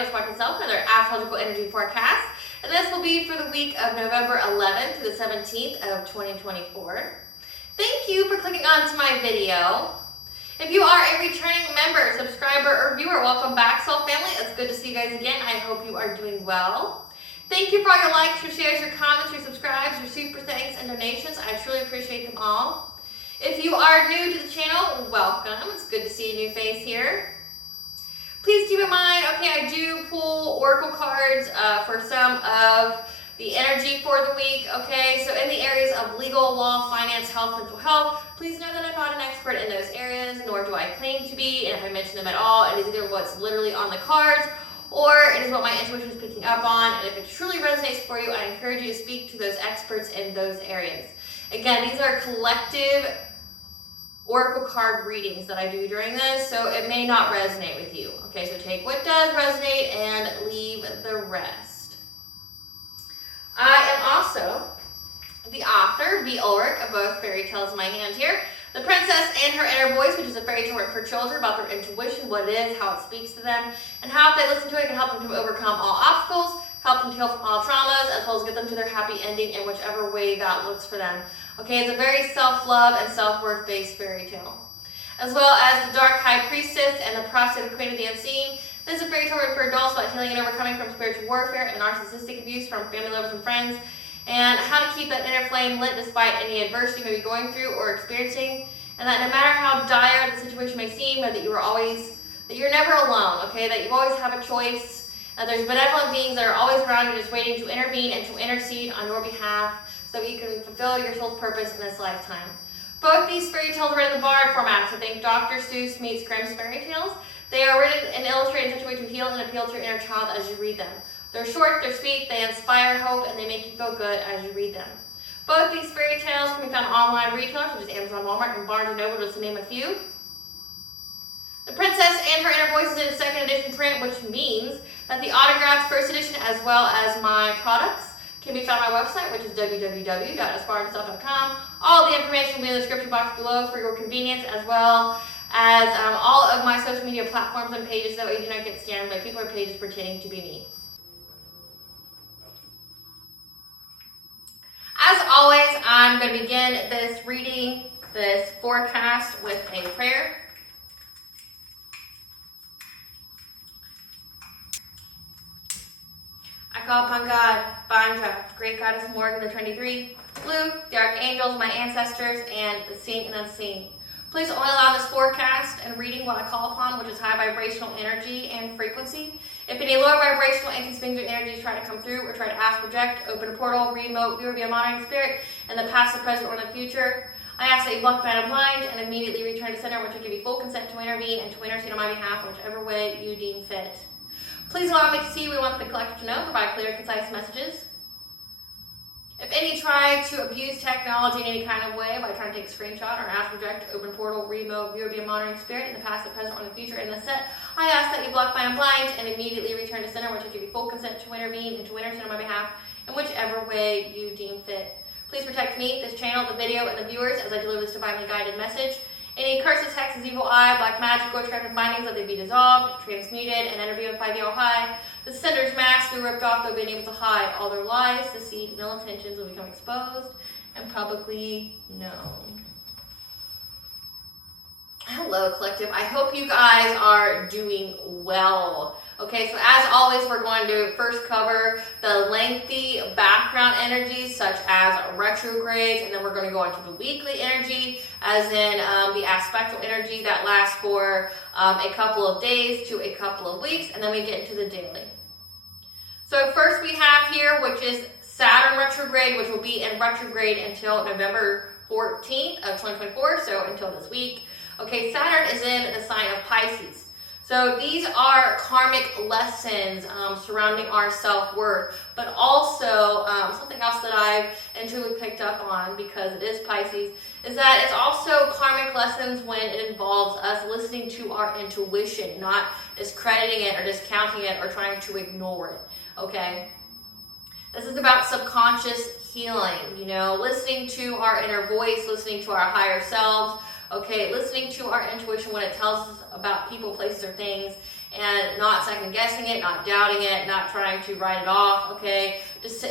with aspiraltotheself, another astrological energy forecast. And this will be for the week of November 11th to the 17th of 2024. Thank you for clicking onto my video. If you are a returning member, subscriber, or viewer, welcome back, Soul Family. It's good to see you guys again. I hope you are doing well. Thank you for all your likes, your shares, your comments, your subscribes, your super thanks, and donations. I truly appreciate them all. If you are new to the channel, welcome. It's good to see a new face here. Please keep in mind, okay, I do pull oracle cards for some of the energy for the week, okay? So in the areas of legal, law, finance, health, mental health, please know that I'm not an expert in those areas, nor do I claim to be. And if I mention them at all, it is either what's literally on the cards or it is what my intuition is picking up on. And if it truly resonates for you, I encourage you to speak to those experts in those areas. Again, these are collective oracle card readings that I do during this, so it may not resonate with you. Okay, so take what does resonate and leave the rest. I am also the author, B. Ulrich, of both fairy tales in my hand here. The Princess and Her Inner Voice, which is a fairy tale written for children about their intuition, what it is, how it speaks to them, and how if they listen to it, it can help them to overcome all obstacles, help them heal from all traumas, as well as get them to their happy ending in whichever way that looks for them. Okay, it's a very self-love and self-worth based fairy tale. As well as The Dark High Priestess and The Prostitute Queen of the Unseen. This is a fairy tale written for adults about healing and overcoming from spiritual warfare and narcissistic abuse from family members and friends, and how to keep that inner flame lit despite any adversity you may be going through or experiencing, and that no matter how dire the situation may seem, that you're never alone, okay, that you always have a choice. There's benevolent beings that are always around you just waiting to intervene and to intercede on your behalf so that you can fulfill your soul's purpose in this lifetime. Both these fairy tales are in the Bard format, so think Dr. Seuss meets Grimm's fairy tales. They are written and illustrated in such a way to heal and appeal to your inner child as you read them. They're short, they're sweet, they inspire hope, and they make you feel good as you read them. Both these fairy tales can be found online retailers such as Amazon, Walmart, and Barnes & Noble, just to name a few. The Princess and Her Inner Voice is in a second edition print, which means that the autographs first edition as well as my products can be found on my website, which is www.aspiraltotheself.com. All the information will be in the description box below for your convenience, as well as all of my social media platforms and pages, that way you do not get scammed by people or pages pretending to be me. As always, I'm going to begin this reading, this forecast, with a prayer. I call upon God, Banja, Great Goddess Morgan, the Trinity Three, Blue, the Archangels, my ancestors, and the seen and unseen. Please only allow this forecast and reading what I call upon, which is high vibrational energy and frequency. If any lower vibrational anti-spiritual energies try to come through or try to ask, project, open a portal, remote, viewer, be a monitoring spirit, in the past, the present, or the future, I ask that you block, ban, and blind, and immediately return to center, which will give you full consent to intervene and to intercede on my behalf, whichever way you deem fit. Please allow me to see what we want the collective to know, provide clear, concise messages. If any try to abuse technology in any kind of way by trying to take a screenshot or ask, project, open portal, remote, viewer, be a monitoring spirit in the past, the present, or the future in the set, I ask that you block, ban, and blind, and immediately return to center, which will give you full consent to intervene and to intercede on my behalf in whichever way you deem fit. Please protect me, this channel, the video, and the viewers as I deliver this divinely guided message. Any curses, hexes, evil eye, black magic, witchcraft, and bindings, let they be dissolved, transmuted, and interviewed by the All-High. The sender's mask be ripped off, though being able to hide all their lies, deceit, and ill intentions will become exposed and publicly known. Hello, collective. I hope you guys are doing well. Okay, so as always, we're going to first cover the lengthy background energies, such as retrogrades, and then we're going to go into the weekly energy, as in the aspectal energy that lasts for a couple of days to a couple of weeks, and then we get into the daily. So first we have here, which is Saturn retrograde, which will be in retrograde until November 14th of 2024, so until this week. Okay, Saturn is in the sign of Pisces. So these are karmic lessons surrounding our self-worth, but also something else that I've intuitively picked up on, because it is Pisces, is that it's also karmic lessons when it involves us listening to our intuition, not discrediting it or discounting it or trying to ignore it, okay? This is about subconscious healing, you know, listening to our inner voice, listening to our higher selves, okay, listening to our intuition when it tells us about people, places, or things, and not second guessing it, not doubting it, not trying to write it off, okay? Just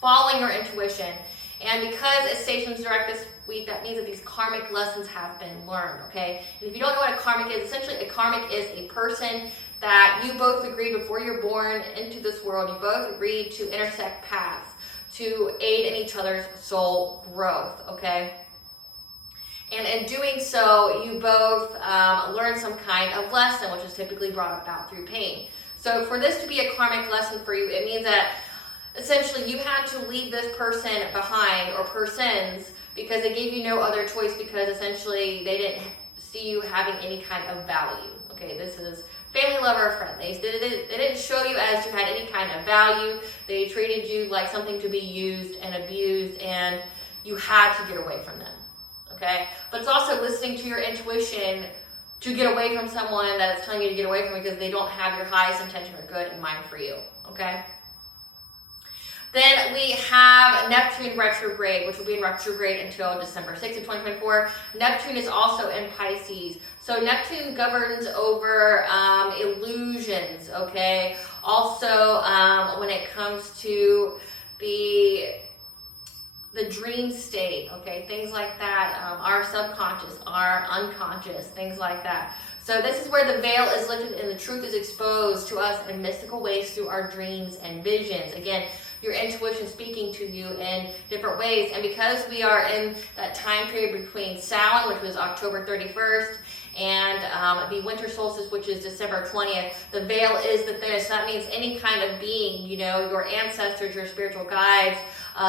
following your intuition. And because it's stations direct this week, that means that these karmic lessons have been learned, okay? And if you don't know what a karmic is, essentially a karmic is a person that you both agreed before you're born into this world, you both agreed to intersect paths to aid in each other's soul growth, okay? And in doing so, you both learn some kind of lesson, which is typically brought about through pain. So for this to be a karmic lesson for you, it means that essentially you had to leave this person behind, or persons, because they gave you no other choice, because essentially they didn't see you having any kind of value. Okay, this is family, lover, or friend. They didn't show you as you had any kind of value. They treated you like something to be used and abused, and you had to get away from them. Okay, but it's also listening to your intuition to get away from someone that is telling you to get away from, because they don't have your highest intention or good in mind for you. Okay. Then we have Neptune retrograde, which will be in retrograde until December 6th of 2024. Neptune is also in Pisces. So Neptune governs over illusions, okay? Also, when it comes to the dream state, okay? Things like that, our subconscious, our unconscious, things like that. So this is where the veil is lifted and the truth is exposed to us in mystical ways through our dreams and visions. Again, your intuition speaking to you in different ways. And because we are in that time period between Samhain, which was October 31st, and the winter solstice, which is December 20th, the veil is there. So that means any kind of being, you know, your ancestors, your spiritual guides,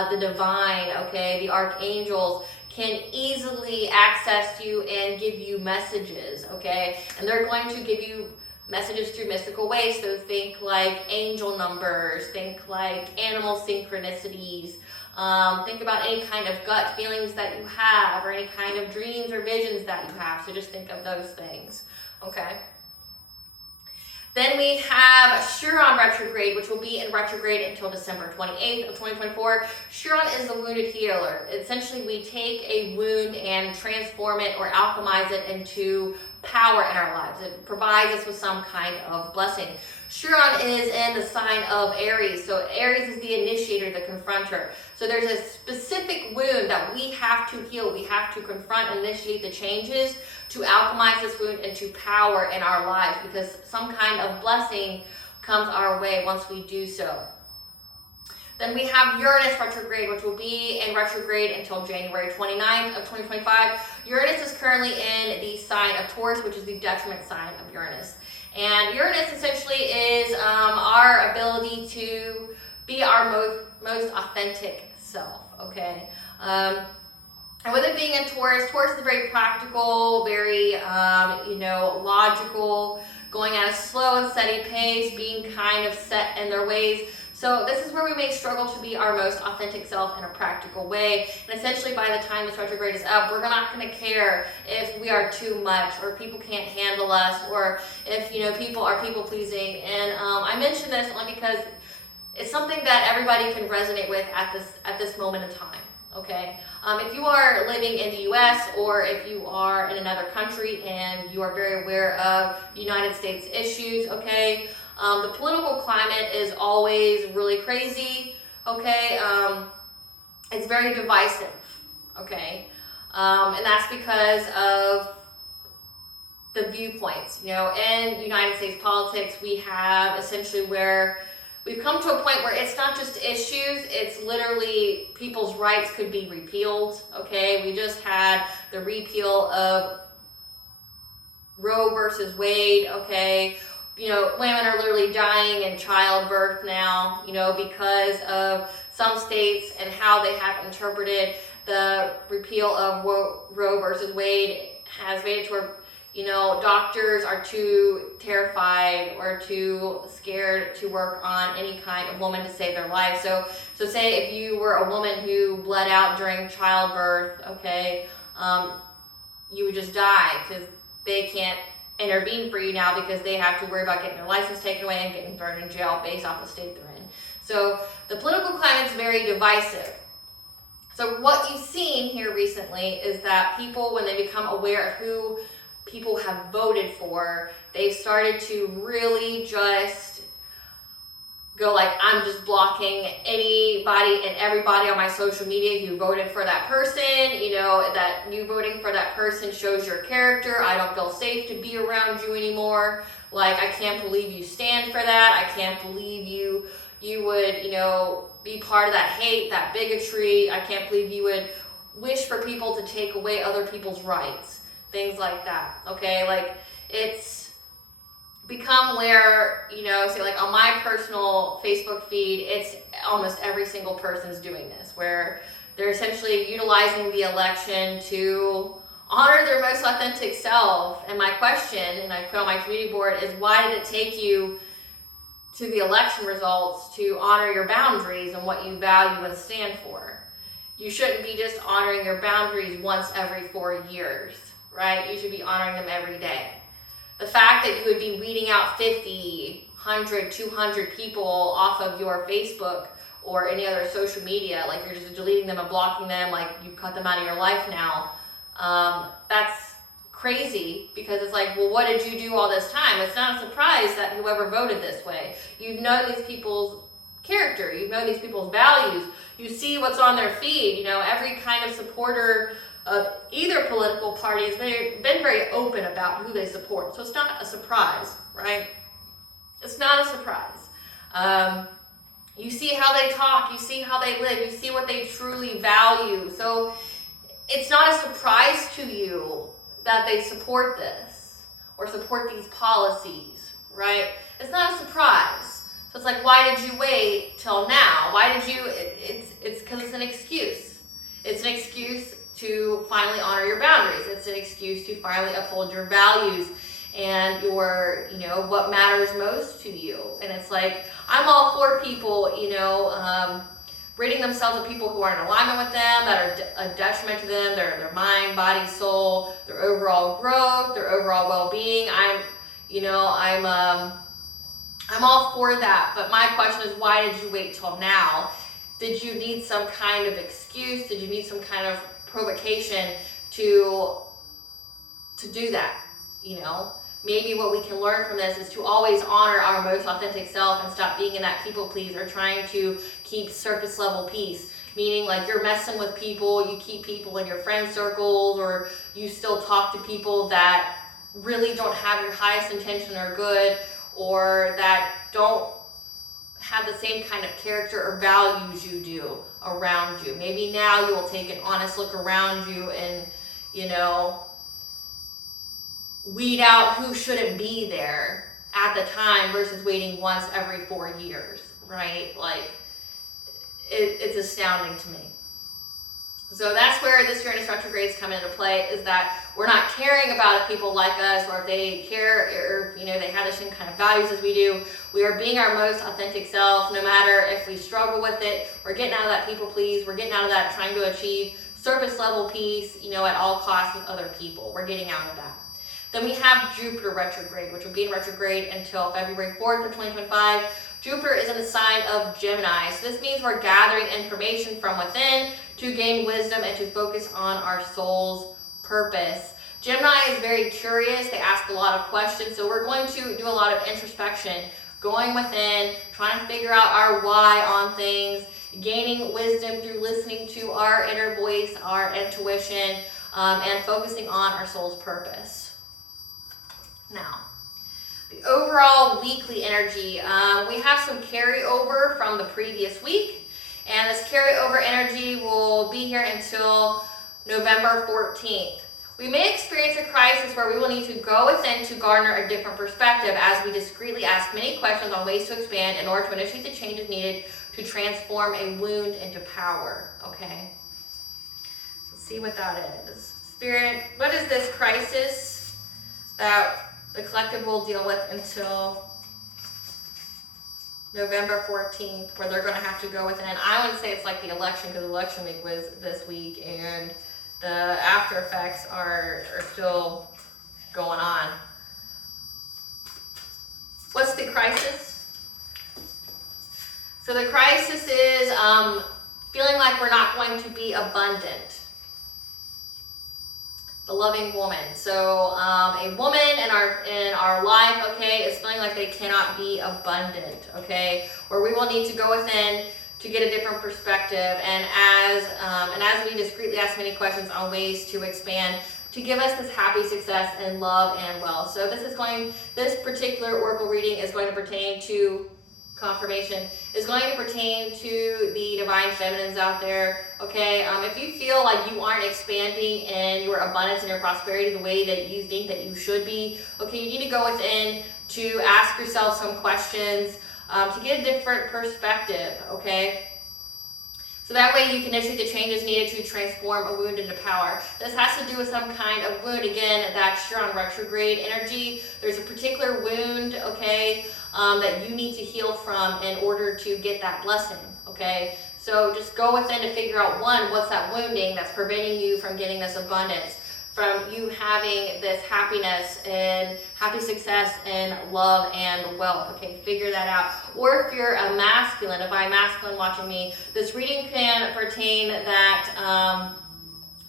the divine, okay, the archangels, can easily access you and give you messages, okay? And they're going to give you messages through mystical ways. So think like angel numbers, think like animal synchronicities, think about any kind of gut feelings that you have, or any kind of dreams or visions that you have. So just think of those things, okay? Then we have Chiron retrograde, which will be in retrograde until December 28th of 2024. Chiron is the wounded healer. Essentially, we take a wound and transform it or alchemize it into power in our lives. It provides us with some kind of blessing. Chiron is in the sign of Aries. So Aries is the initiator, the confronter. So there's a specific wound that we have to heal. We have to confront and initiate the changes to alchemize this wound into power in our lives, because some kind of blessing comes our way once we do so. Then we have Uranus retrograde, which will be in retrograde until January 29th of 2025. Uranus is currently in the sign of Taurus, which is the detriment sign of Uranus. And Uranus essentially is our ability to be our most authentic self, okay? And with it being in Taurus, Taurus is very practical, very, logical, going at a slow and steady pace, being kind of set in their ways. So this is where we may struggle to be our most authentic self in a practical way. And essentially by the time this retrograde is up, we're not going to care if we are too much, or people can't handle us, or if, people are people pleasing. And I mention this only because it's something that everybody can resonate with at this moment in time. Okay, if you are living in the U.S. or if you are in another country and you are very aware of United States issues, okay, the political climate is always really crazy, okay, it's very divisive, okay, and that's because of the viewpoints. In United States politics, we have essentially where we've come to a point where it's not just issues, it's literally people's rights could be repealed, okay? We just had the repeal of Roe versus Wade, okay? Women are literally dying in childbirth now, because of some states and how they have interpreted the repeal of Roe versus Wade has made it to where doctors are too terrified or too scared to work on any kind of woman to save their life. So say if you were a woman who bled out during childbirth, okay, you would just die because they can't intervene for you now because they have to worry about getting their license taken away and getting thrown in jail based off the state they're in. So the political climate is very divisive. So what you've seen here recently is that people, when they become aware of who people have voted for, they've started to really just go like, I'm just blocking anybody and everybody on my social media who voted for that person. You know, that you voting for that person shows your character. I don't feel safe to be around you anymore. Like, I can't believe you stand for that. I can't believe you would, you know, be part of that hate, that bigotry. I can't believe you would wish for people to take away other people's rights. Things like that, okay? Like, it's become where, you know, say like on my personal Facebook feed, it's almost every single person's doing this, where they're essentially utilizing the election to honor their most authentic self. And my question, and I put on my community board, is why did it take you to the election results to honor your boundaries and what you value and stand for? You shouldn't be just honoring your boundaries once every 4 years, right? You should be honoring them every day. The fact that you would be weeding out 50, 100, 200 people off of your Facebook or any other social media, like you're just deleting them and blocking them, like you cut them out of your life now, that's crazy, because it's like, well, what did you do all this time? It's not a surprise that whoever voted this way. You've known these people's character, you've known these people's values, you see what's on their feed. You know, every kind of supporter of either political party has been very open about who they support. So it's not a surprise, right? It's not a surprise. You see how they talk, you see how they live, you see what they truly value. So it's not a surprise to you that they support this or support these policies, right? It's not a surprise. So it's like, why did you wait till now? Why did you, it's because it's an excuse. It's an excuse to finally honor your boundaries. It's an excuse to finally uphold your values and your, you know, what matters most to you. And it's like, I'm all for people, you know, ridding themselves of people who are in alignment with them, that are a detriment to them, their mind, body, soul, their overall growth, their overall well-being. I'm all for that. But my question is, why did you wait till now? Did you need some kind of excuse? Did you need some kind of provocation to do that? You know, maybe what we can learn from this is to always honor our most authentic self and stop being in that people pleaser, trying to keep surface level peace. Meaning, like, you're messing with people, you keep people in your friend circles, or you still talk to people that really don't have your highest intention or good, or that don't have the same kind of character or values you do around you. Maybe now you will take an honest look around you and, you know, weed out who shouldn't be there at the time versus waiting once every 4 years, right? Like, it's astounding to me. So that's where this Uranus retrogrades come into play, is that we're not caring about if people like us or if they care, or, you know, they have the same kind of values as we do. We are being our most authentic self, no matter if we struggle with it. We're getting out of that people please. We're getting out of that trying to achieve surface level peace, you know, at all costs with other people. We're getting out of that. Then we have Jupiter retrograde, which will be in retrograde until February 4th of 2025. Jupiter is in the sign of Gemini. So this means we're gathering information from within to gain wisdom and to focus on our soul's purpose. Gemini is very curious. They ask a lot of questions. So we're going to do a lot of introspection, going within, trying to figure out our why on things, gaining wisdom through listening to our inner voice, our intuition, and focusing on our soul's purpose. Now, the overall weekly energy, we have some carryover from the previous week, and this carryover energy will be here until November 14th. We may experience a crisis where we will need to go within to garner a different perspective as we discreetly ask many questions on ways to expand in order to initiate the changes needed to transform a wound into power, okay? Let's see what that is. Spirit, what is this crisis that the collective will deal with until November 14th, where they're going to have to go within? I wouldn't say it's like the election, because election week was this week, and the after effects are still going on. What's the crisis? So the crisis is feeling like we're not going to be abundant. a loving woman. So a woman in our life, okay, is feeling like they cannot be abundant, okay, or we will need to go within to get a different perspective, and as we discreetly ask many questions on ways to expand, to give us this happy success and love and wealth. So this particular oracle reading is going to pertain to confirmation, is going to pertain to the divine feminines out there, okay? If you feel like you aren't expanding in your abundance and your prosperity the way that you think that you should be, okay, you need to go within to ask yourself some questions to get a different perspective, okay? So that way you can initiate the changes needed to transform a wound into power. This has to do with some kind of wound. Again, that's Chiron retrograde energy. There's a particular wound, okay, that you need to heal from in order to get that blessing, okay? So just go within to figure out, one, what's that wounding that's preventing you from getting this abundance, from you having this happiness and happy success and love and wealth, okay? Figure that out. Or if you're a masculine, a divine masculine watching me, this reading can pertain that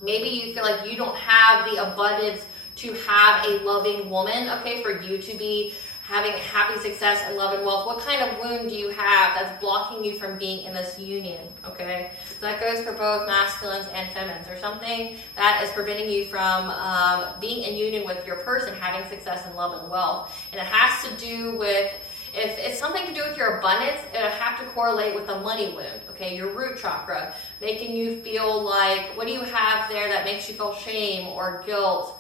maybe you feel like you don't have the abundance to have a loving woman, okay, for you to be having happy success and love and wealth. What kind of wound do you have that's blocking you from being in this union, okay? So that goes for both masculines and feminines, or something that is preventing you from being in union with your person, having success and love and wealth. And it has to do with, if it's something to do with your abundance, it'll have to correlate with the money wound, okay? Your root chakra, making you feel like, what do you have there that makes you feel shame or guilt?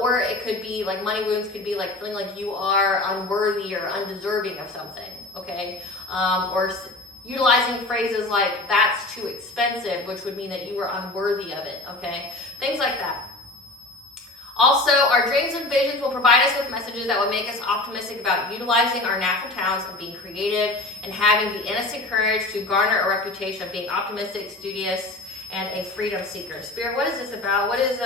Or it could be like money wounds could be like feeling like you are unworthy or undeserving of something, okay? Or utilizing phrases like that's too expensive, which would mean that you were unworthy of it, okay? Things like that. Also, our dreams and visions will provide us with messages that will make us optimistic about utilizing our natural talents of being creative and having the innocent courage to garner a reputation of being optimistic, studious, and a freedom seeker. Spirit, what is this about? What is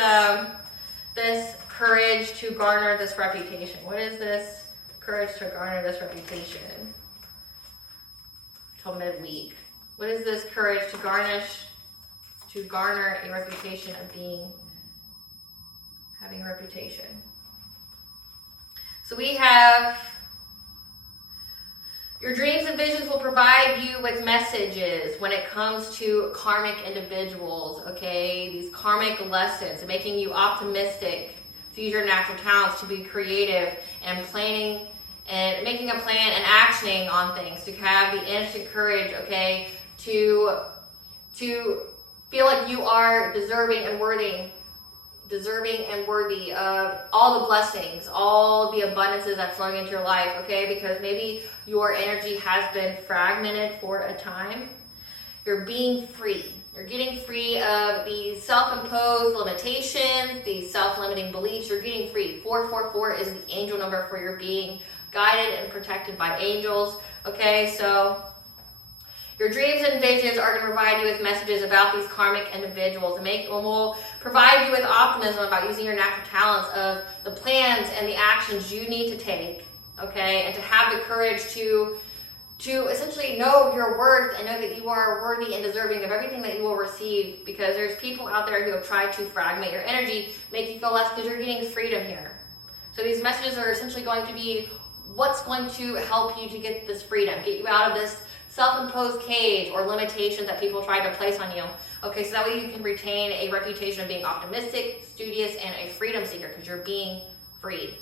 this courage to garner this reputation? What is this courage to garner this reputation? Till midweek. What is this courage to garner a reputation of having a reputation? So we have, your dreams and visions will provide you with messages when it comes to karmic individuals, okay? These karmic lessons, and making you optimistic to use your natural talents to be creative and planning and making a plan and actioning on things, to have the instant courage, okay, to feel like you are deserving and worthy of all the blessings, all the abundances that flowing into your life, okay? Because maybe your energy has been fragmented for a time. You're being free. You're getting free of these self-imposed limitations, these self-limiting beliefs. You're getting free. 444 is the angel number for your being guided and protected by angels, okay? So your dreams and visions are going to provide you with messages about these karmic individuals and will provide you with optimism about using your natural talents of the plans and the actions you need to take, okay? And to have the courage to essentially know your worth and know that you are worthy and deserving of everything that you will receive, because there's people out there who have tried to fragment your energy, make you feel less, because you're getting freedom here. So these messages are essentially going to be what's going to help you to get this freedom, get you out of this self-imposed cage or limitations that people try to place on you. Okay, so that way you can retain a reputation of being optimistic, studious, and a freedom seeker, because you're being freed.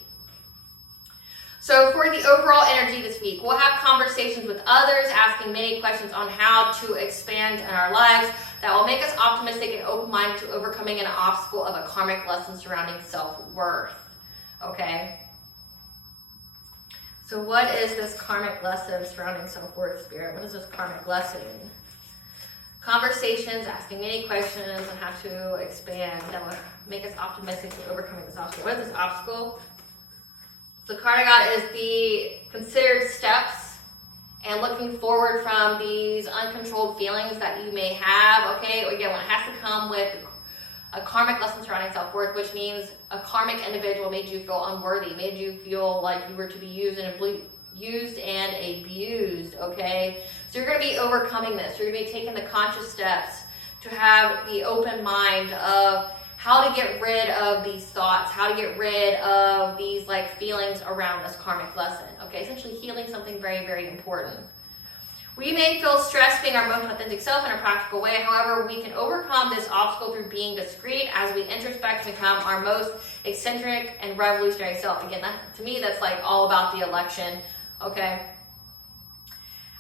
So for the overall energy this week, we'll have conversations with others, asking many questions on how to expand in our lives that will make us optimistic and open-minded to overcoming an obstacle of a karmic lesson surrounding self-worth. Okay? So what is this karmic lesson surrounding self-worth, Spirit? What is this karmic lesson? Conversations, asking many questions on how to expand that will make us optimistic to overcoming this obstacle. What is this obstacle? So the card I got is the considered steps and looking forward from these uncontrolled feelings that you may have, okay? Again, when it has to come with a karmic lesson surrounding self-worth, which means a karmic individual made you feel unworthy, made you feel like you were to be used and abused, okay? So you're going to be overcoming this. You're going to be taking the conscious steps to have the open mind of how to get rid of these thoughts, how to get rid of these like feelings around this karmic lesson. Okay, essentially healing something very, very important. We may feel stressed being our most authentic self in a practical way. However, we can overcome this obstacle through being discreet as we introspect and become our most eccentric and revolutionary self. Again, to me, that's like all about the election, okay?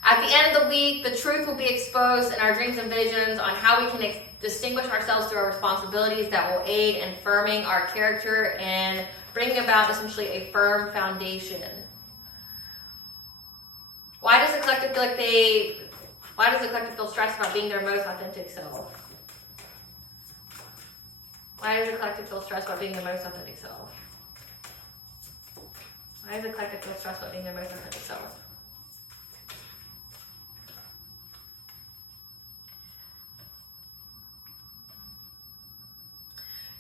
At the end of the week, the truth will be exposed in our dreams and visions on how we can distinguish ourselves through our responsibilities that will aid in firming our character and bringing about essentially a firm foundation. Why does the collective feel stressed about being their most authentic self? Why does the collective feel stressed about being their most authentic self? Why does the collective feel stressed about being their most authentic self?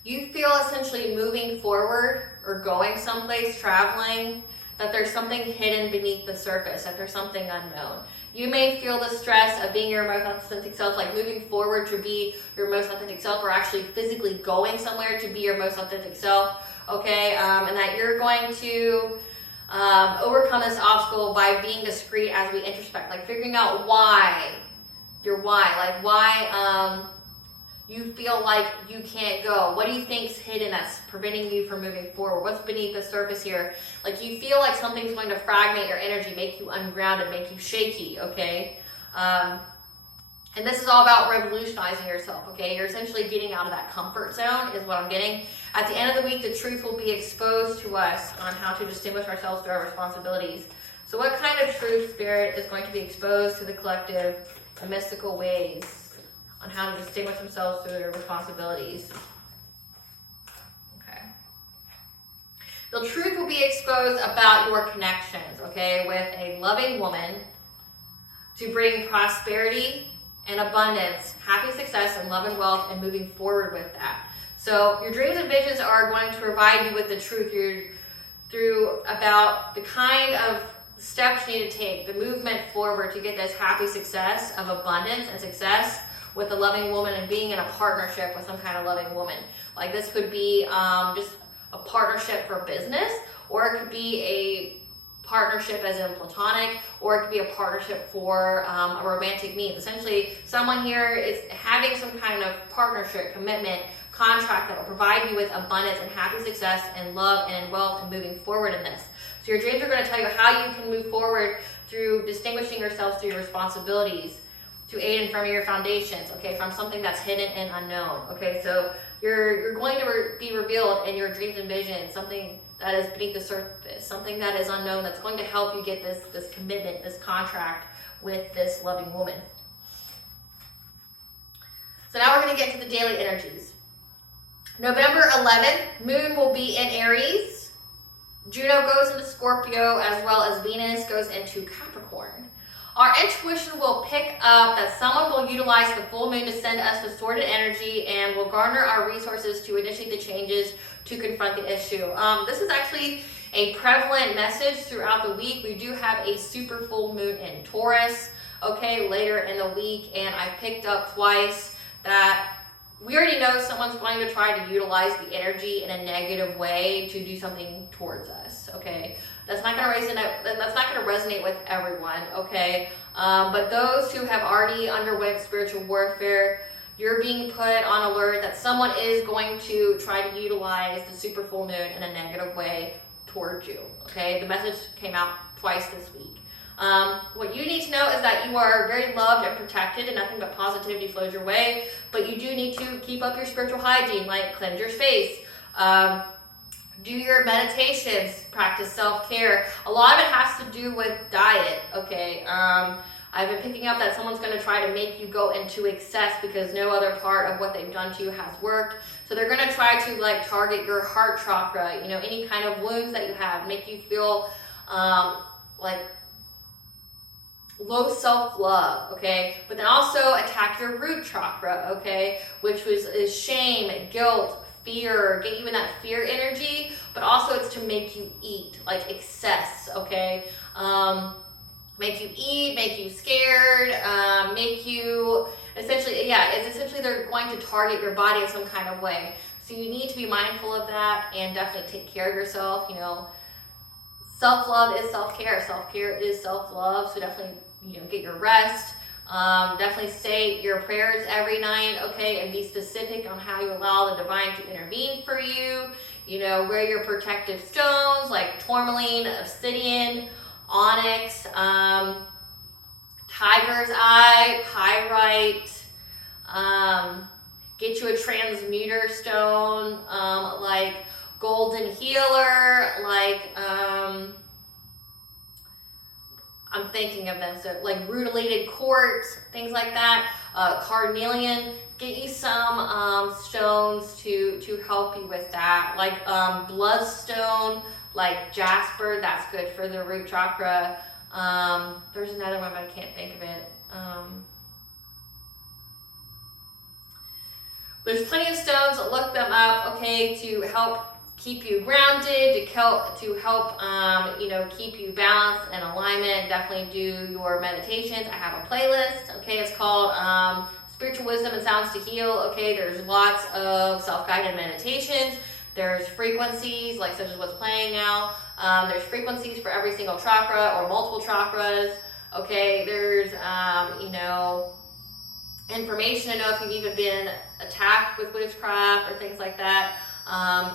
You feel essentially moving forward or going someplace, traveling, that there's something hidden beneath the surface, that there's something unknown. You may feel the stress of being your most authentic self, like moving forward to be your most authentic self, or actually physically going somewhere to be your most authentic self, okay? And that you're going to overcome this obstacle by being discreet as we introspect, like figuring out why, like why you feel like you can't go. What do you think's hidden that's preventing you from moving forward? What's beneath the surface here? Like you feel like something's going to fragment your energy, make you ungrounded, make you shaky, okay? And this is all about revolutionizing yourself, okay? You're essentially getting out of that comfort zone is what I'm getting. At the end of the week, the truth will be exposed to us on how to distinguish ourselves through our responsibilities. So what kind of truth, Spirit, is going to be exposed to the collective in mystical ways on how to distinguish themselves through their responsibilities? Okay. The truth will be exposed about your connections, okay, with a loving woman to bring prosperity and abundance, happy success and love and wealth, and moving forward with that. So your dreams and visions are going to provide you with the truth through about the kind of steps you need to take, the movement forward to get this happy success of abundance and success with a loving woman and being in a partnership with some kind of loving woman. Like this could be just a partnership for business, or it could be a partnership as in platonic, or it could be a partnership for a romantic means. Essentially, someone here is having some kind of partnership, commitment, contract that will provide you with abundance and happy success and love and wealth and moving forward in this. So your dreams are going to tell you how you can move forward through distinguishing yourselves through your responsibilities, to aid in firming your foundations, okay, from something that's hidden and unknown, okay? So you're going to be revealed in your dreams and visions, something that is beneath the surface, something that is unknown that's going to help you get this commitment, this contract with this loving woman. So now we're going to get to the daily energies. November 11th, Moon will be in Aries. Juno goes into Scorpio, as well as Venus goes into Capricorn. Our intuition will pick up that someone will utilize the full moon to send us distorted energy and will garner our resources to initiate the changes to confront the issue. This is actually a prevalent message throughout the week. We do have a super full moon in Taurus, okay, later in the week, and I picked up twice that we already know someone's going to try to utilize the energy in a negative way to do something towards us, okay? That's not going to resonate with everyone, okay? But those who have already underwent spiritual warfare, you're being put on alert that someone is going to try to utilize the super full moon in a negative way towards you, okay? The message came out twice this week. What you need to know is that you are very loved and protected and nothing but positivity flows your way, but you do need to keep up your spiritual hygiene, like cleanse your space, do your meditations, practice self-care. A lot of it has to do with diet, okay? I've been picking up that someone's going to try to make you go into excess because no other part of what they've done to you has worked. So they're going to try to like target your heart chakra, you know, any kind of wounds that you have, make you feel like low self-love, okay? But then also attack your root chakra, okay? Which is shame, guilt, fear, get you in that fear energy, but also it's to make you eat, like excess, okay? Make you eat, make you scared, make you, essentially, yeah, it's essentially they're going to target your body in some kind of way. So So you need to be mindful of that and definitely take care of yourself. You know, self-love is self-care. Self-care is self-love. So definitely, you know, get your rest. Definitely say your prayers every night, okay, and be specific on how you allow the divine to intervene for you. You know, wear your protective stones like tourmaline, obsidian, onyx, tiger's eye, pyrite. Get you a transmuter stone, like golden healer, like I'm thinking of them, so like rutilated quartz, things like that. Carnelian, get you some stones to help you with that, like bloodstone, like jasper, that's good for the root chakra. There's another one, but I can't think of it. There's plenty of stones, look them up, okay, to help keep you grounded, to help you know, keep you balanced and alignment. Definitely do your meditations. I have a playlist, okay, it's called Spiritual Wisdom and Sounds to Heal, okay. There's lots of self-guided meditations. There's frequencies, like such as what's playing now. There's frequencies for every single chakra or multiple chakras, okay. There's you know, information to know if you've even been attacked with witchcraft or things like that.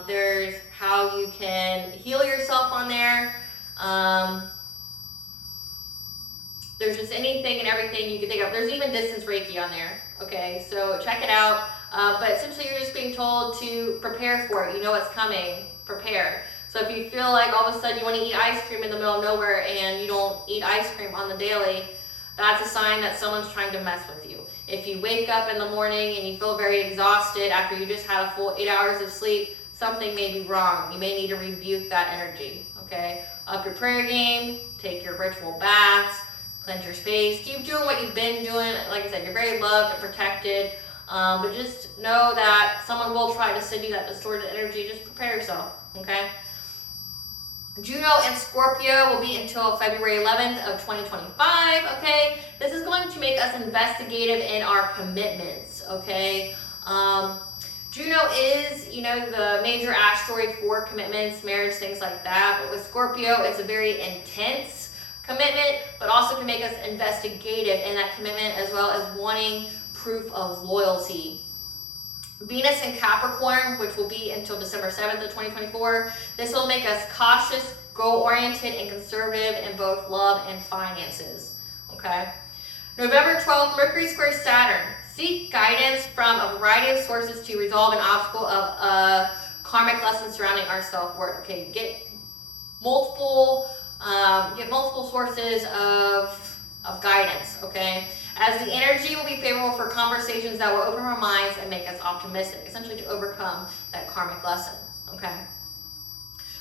There's how you can heal yourself on there. There's just anything and everything you can think of. There's even distance Reiki on there, okay, so check it out. But essentially you're just being told to prepare for it. You know what's coming, prepare. So if you feel like all of a sudden you want to eat ice cream in the middle of nowhere and you don't eat ice cream on the daily, that's a sign that someone's trying to mess with you. If you wake up in the morning and you feel very exhausted after you just had a full 8 hours of sleep, something may be wrong. You may need to rebuke that energy, okay? Up your prayer game, take your ritual baths, cleanse your space, keep doing what you've been doing. Like I said, you're very loved and protected, but just know that someone will try to send you that distorted energy. Just prepare yourself, okay? Juno and Scorpio will be until February 11th of 2025, okay? This is going to make us investigative in our commitments, okay? Juno is, you know, the major asteroid for commitments, marriage, things like that. But with Scorpio, it's a very intense commitment, but also can make us investigative in that commitment, as well as wanting proof of loyalty. Venus in Capricorn, which will be until December 7th of 2024. This will make us cautious, goal-oriented, and conservative in both love and finances, okay? November 12th, Mercury squares Saturn. Seek guidance from a variety of sources to resolve an obstacle of karmic lessons surrounding our self-worth, okay? Get multiple sources of guidance, okay? As the energy will be favorable for conversations that will open our minds and make us optimistic, essentially to overcome that karmic lesson, okay?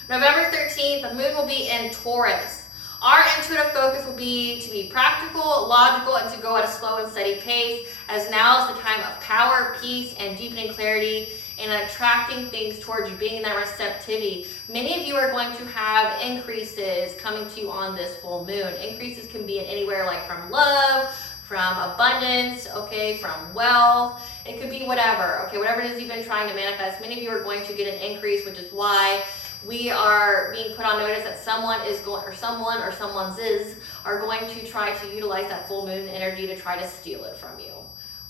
November 13th, the moon will be in Taurus. Our intuitive focus will be to be practical, logical, and to go at a slow and steady pace, as now is the time of power, peace, and deepening clarity, and attracting things towards you, being in that receptivity. Many of you are going to have increases coming to you on this full moon. Increases can be in anywhere, like from love, from abundance, okay, from wealth. It could be whatever, okay, whatever it is you've been trying to manifest. Many of you are going to get an increase, which is why we are being put on notice that someone is going, or someone's are going to try to utilize that full moon energy to try to steal it from you.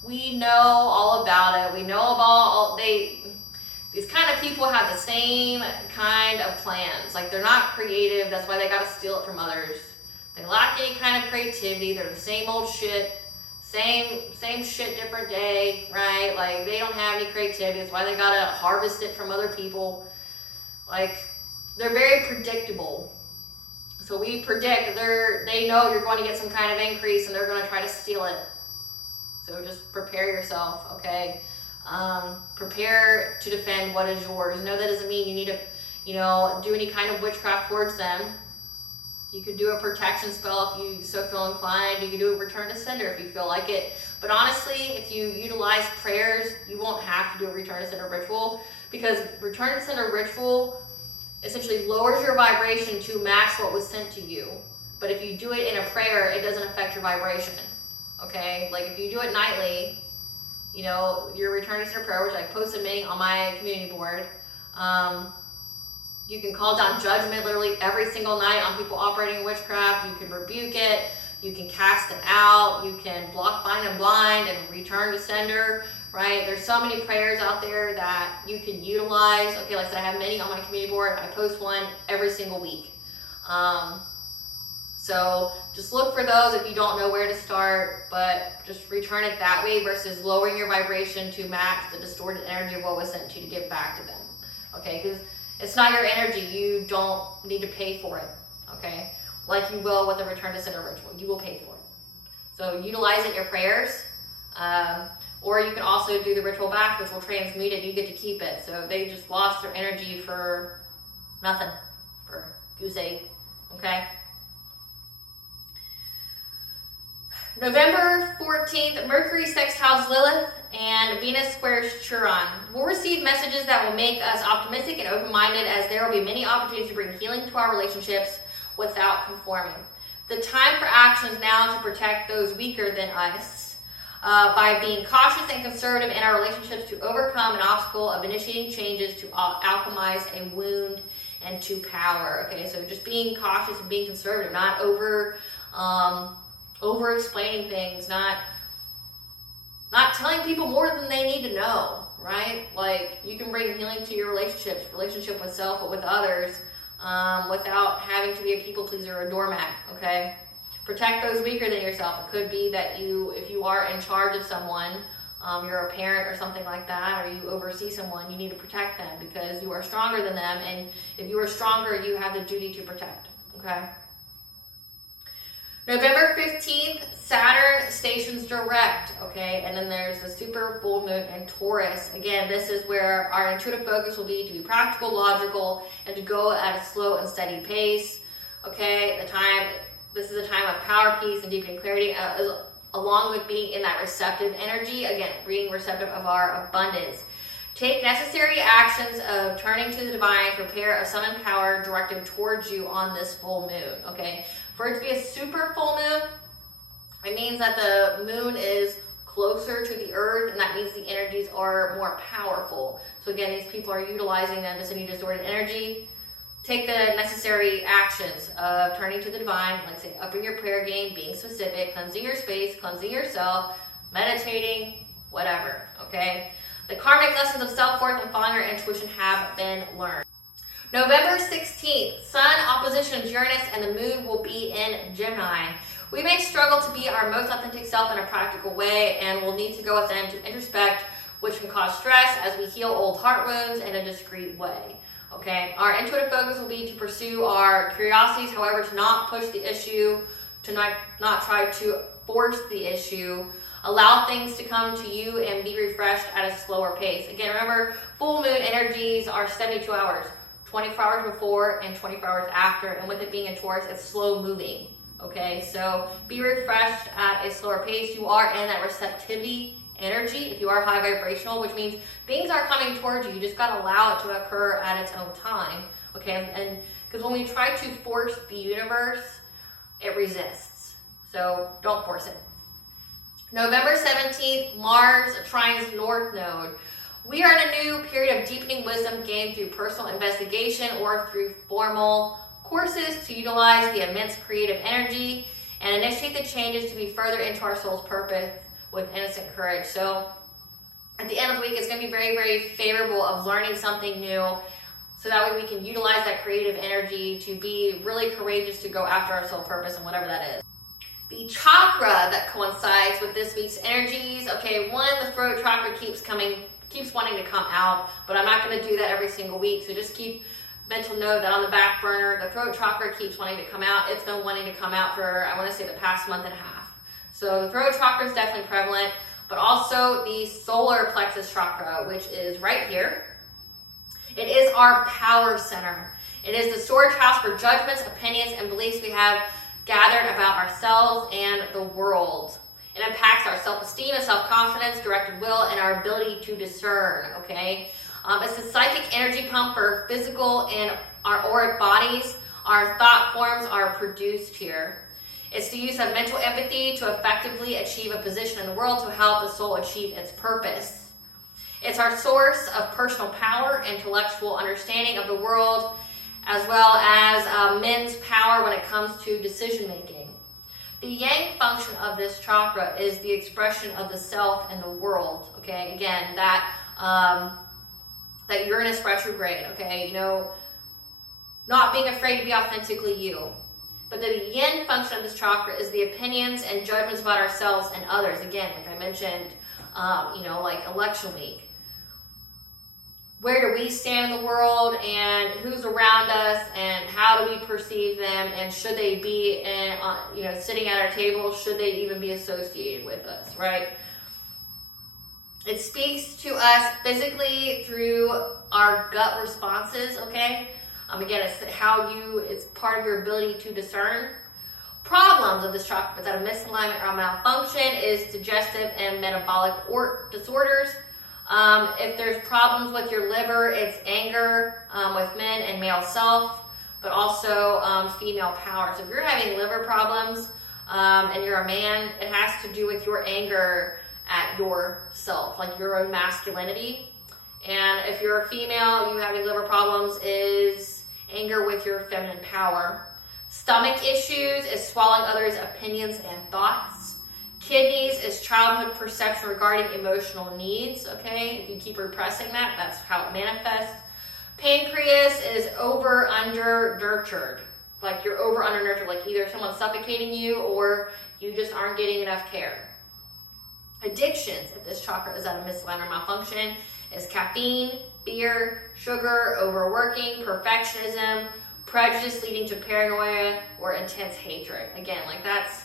We know all about it. We know about these kind of people have the same kind of plans. Like, they're not creative. That's why they got to steal it from others. They lack any kind of creativity. They're the same old shit. Same shit, different day, right? Like, they don't have any creativity. That's why they got to harvest it from other people. Like, they're very predictable. So we predict they know you're going to get some kind of increase and they're going to try to steal it. So just prepare yourself, okay? Prepare to defend what is yours. No, that doesn't mean you need to, do any kind of witchcraft towards them. You could do a protection spell if you so feel inclined. You could do a return to sender if you feel like it. But honestly, if you utilize prayers, you won't have to do a return to sender ritual, because return to sender ritual essentially lowers your vibration to match what was sent to you. But if you do it in a prayer, it doesn't affect your vibration, okay? Like, if you do it nightly, you know, your return to center prayer, which I posted many on my community board. You can call down judgment literally every single night on people operating in witchcraft. You can rebuke it. You can cast it out. You can block, bind, and blind and return to sender, right? There's so many prayers out there that you can utilize. Okay, like I said, I have many on my community board. I post one every single week. So just look for those if you don't know where to start, but just return it that way versus lowering your vibration to match the distorted energy of what was sent to you to give back to them. Okay, because it's not your energy. You don't need to pay for it. Okay, like you will with the return to center ritual. You will pay for it. So utilize it in your prayers. Or you can also do the ritual bath, which will transmute it. You get to keep it. So they just lost their energy for nothing, for goose egg. Okay. November 14th, Mercury sextiles Lilith and Venus squares Chiron. We'll receive messages that will make us optimistic and open-minded, as there will be many opportunities to bring healing to our relationships without conforming. The time for action is now to protect those weaker than us by being cautious and conservative in our relationships to overcome an obstacle of initiating changes to alchemize a wound and to power. Okay, so just being cautious and being conservative, not over-explaining things, not telling people more than they need to know, right? Like, you can bring healing to your relationship with self, but with others, without having to be a people pleaser or a doormat, okay? Protect those weaker than yourself. It could be that if you are in charge of someone, you're a parent or something like that, or you oversee someone, you need to protect them because you are stronger than them, and if you are stronger, you have the duty to protect, okay? November 15th, Saturn stations direct, okay? And then there's the super full moon in Taurus. Again, this is where our intuitive focus will be to be practical, logical, and to go at a slow and steady pace, okay? This is a time of power, peace, and deepening clarity, along with being in that receptive energy, again, being receptive of our abundance. Take necessary actions of turning to the divine, prepare a summoned power directed towards you on this full moon, okay? For it to be a super full moon, it means that the moon is closer to the earth, and that means the energies are more powerful. So again, these people are utilizing them to send you distorted energy. Take the necessary actions of turning to the divine, like say upping your prayer game, being specific, cleansing your space, cleansing yourself, meditating, whatever, okay? The karmic lessons of self-worth and following your intuition have been learned. November 16th, Sun opposition Uranus and the moon will be in Gemini. We may struggle to be our most authentic self in a practical way, and we'll need to go within to introspect, which can cause stress as we heal old heart wounds in a discreet way. Okay, our intuitive focus will be to pursue our curiosities, however, to not push the issue, to not try to force the issue. Allow things to come to you and be refreshed at a slower pace. Again, remember, full moon energies are 72 hours, 24 hours before and 24 hours after. And with it being in Taurus, it's slow moving. Okay, so be refreshed at a slower pace. You are in that receptivity energy if you are high vibrational, which means things are coming towards you. You just got to allow it to occur at its own time. Okay, and because when we try to force the universe, it resists. So don't force it. November 17th, Mars trines North Node. We are in a new period of deepening wisdom gained through personal investigation or through formal courses to utilize the immense creative energy and initiate the changes to be further into our soul's purpose with innocent courage. So at the end of the week, it's going to be very, very favorable of learning something new, so that way we can utilize that creative energy to be really courageous to go after our soul purpose and whatever that is. The chakra that coincides with this week's energies. Okay, one, the throat chakra keeps wanting to come out, but I'm not going to do that every single week. So just keep mental note that on the back burner, the throat chakra keeps wanting to come out. It's been wanting to come out for, I want to say, the past month and a half. So the throat chakra is definitely prevalent, but also the solar plexus chakra, which is right here. It is our power center. It is the storage house for judgments, opinions, and beliefs we have gathered about ourselves and the world. It impacts our self-esteem and self-confidence, directed will, and our ability to discern, okay? It's the psychic energy pump for physical and our auric bodies. Our thought forms are produced here. It's the use of mental empathy to effectively achieve a position in the world to help the soul achieve its purpose. It's our source of personal power, intellectual understanding of the world, as well as men's power when it comes to decision making. The yang function of this chakra is the expression of the self and the world. Okay, again, that Uranus retrograde. Okay, you know, not being afraid to be authentically you. But the yin function of this chakra is the opinions and judgments about ourselves and others. Again, like I mentioned, you know, like election week. Where do we stand in the world, and who's around us, and how do we perceive them, and should they be in, you know, sitting at our table? Should they even be associated with us, right? It speaks to us physically through our gut responses, okay? Again, it's part of your ability to discern. Problems of this chakra without a misalignment or a malfunction is digestive and metabolic disorders. If there's problems with your liver, it's anger with men and male self, but also female power. So if you're having liver problems and you're a man, it has to do with your anger at yourself, like your own masculinity. And if you're a female, you having liver problems is anger with your feminine power. Stomach issues is swallowing others' opinions and thoughts. Kidneys is childhood perception regarding emotional needs, okay? If you keep repressing that, that's how it manifests. Pancreas is over-under nurtured. Like you're over-under nurtured, like either someone's suffocating you or you just aren't getting enough care. Addictions, if this chakra is at a misalignment or malfunction, is caffeine, beer, sugar, overworking, perfectionism, prejudice leading to paranoia or intense hatred. Again, like that's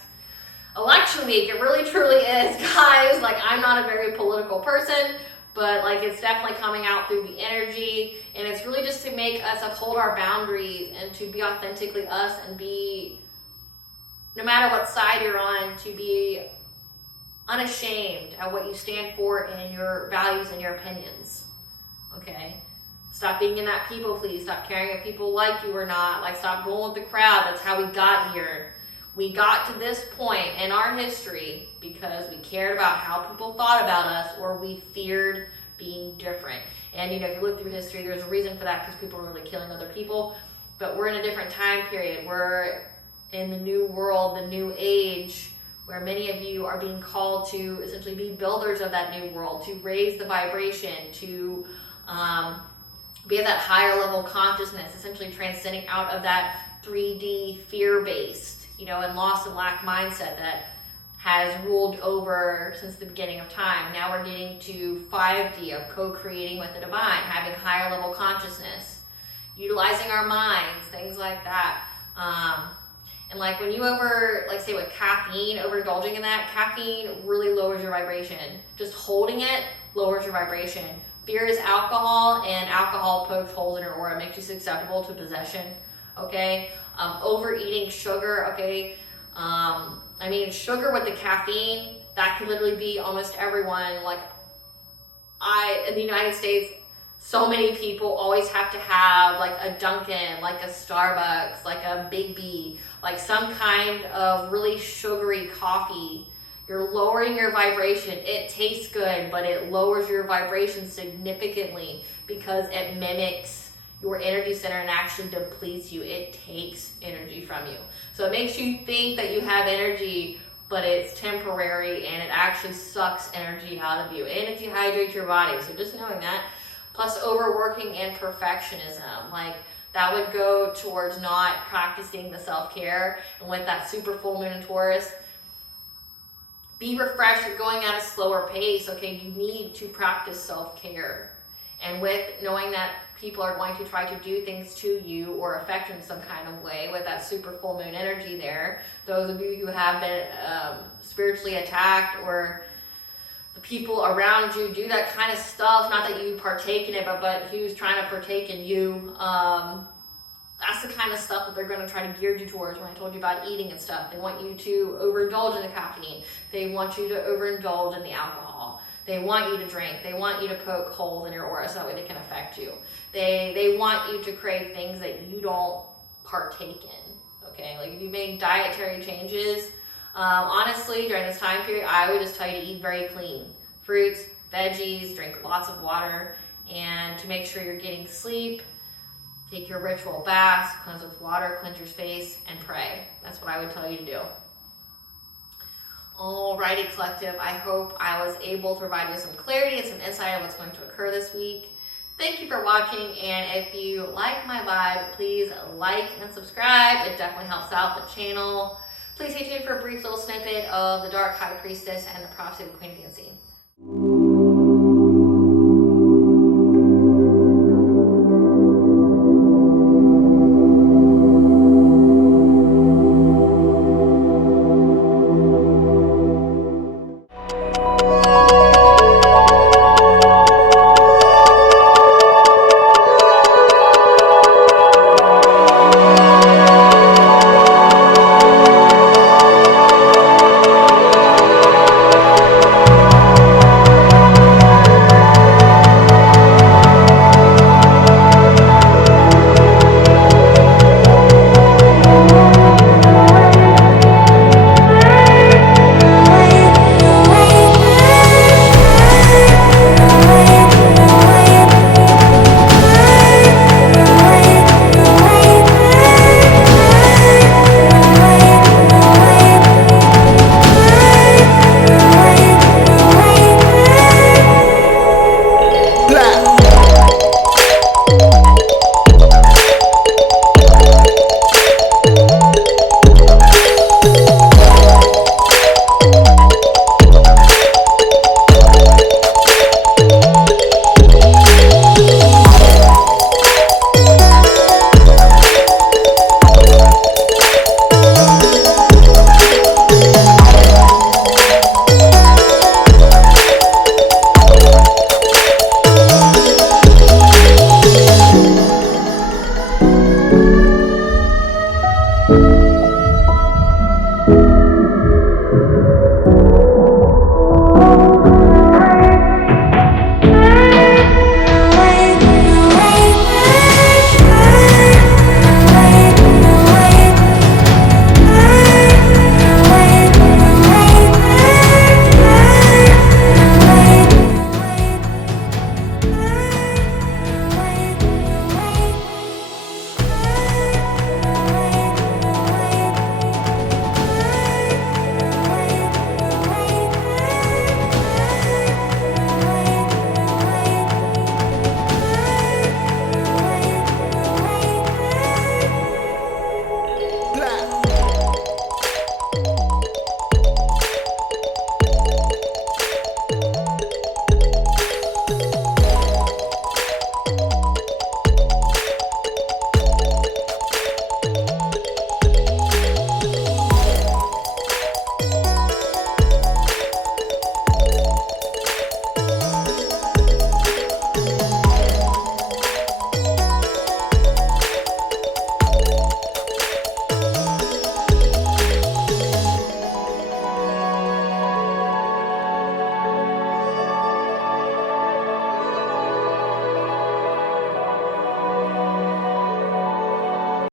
election week. It really truly is, guys. Like, I'm not a very political person, but like it's definitely coming out through the energy, and it's really just to make us uphold our boundaries and to be authentically us and be, no matter what side you're on, to be unashamed at what you stand for and your values and your opinions. Okay? Stop being in that people please. Stop caring if people like you or not. Like, stop going with the crowd. That's how we got here. We got to this point in our history because we cared about how people thought about us, or we feared being different. And you know, if you look through history, there's a reason for that, because people are really killing other people. But we're in a different time period. We're in the new world, the new age, where many of you are being called to essentially be builders of that new world, to raise the vibration, to be at that higher level consciousness, essentially transcending out of that 3D fear-based, you know, and loss and lack mindset that has ruled over since the beginning of time. Now we're getting to 5D of co-creating with the divine, having higher level consciousness, utilizing our minds, things like that. And like when you say with caffeine, overindulging in that, caffeine really lowers your vibration. Just holding it lowers your vibration. Beer is alcohol, and alcohol pokes holes in your aura, makes you susceptible to possession, okay? Overeating sugar, okay? I mean, sugar with the caffeine, that could literally be almost everyone. Like, in the United States, so many people always have to have like a Dunkin', like a Starbucks, like a Big B, like some kind of really sugary coffee. You're lowering your vibration. It tastes good, but it lowers your vibration significantly because it mimics your energy center and actually depletes you. It takes energy from you. So it makes you think that you have energy, but it's temporary, and it actually sucks energy out of you, and it dehydrates your body. So just knowing that, plus overworking and perfectionism, like that would go towards not practicing the self-care. And with that super full moon in Taurus, be refreshed. You're going at a slower pace. Okay, you need to practice self-care. And with knowing that people are going to try to do things to you or affect you in some kind of way, with that super full moon energy there, those of you who have been spiritually attacked, or the people around you do that kind of stuff, not that you partake in it, but who's trying to partake in you, that's the kind of stuff that they're going to try to gear you towards. When I told you about eating and stuff, they want you to overindulge in the caffeine. They want you to overindulge in the alcohol. They want you to drink. They want you to poke holes in your aura so that way they can affect you. They want you to crave things that you don't partake in. Okay, okay? Like if you made dietary changes, honestly, during this time period, I would just tell you to eat very clean. Fruits, veggies, drink lots of water, and to make sure you're getting sleep, take your ritual baths, cleanse with water, cleanse your space, and pray. That's what I would tell you to do. Alrighty, collective, I hope I was able to provide you some clarity and some insight on what's going to occur this week. Thank you for watching, and if you like my vibe, please like and subscribe. It definitely helps out the channel. Please stay tuned for a brief little snippet of the Dark High Priestess and the Prophecy of Queen Fancy.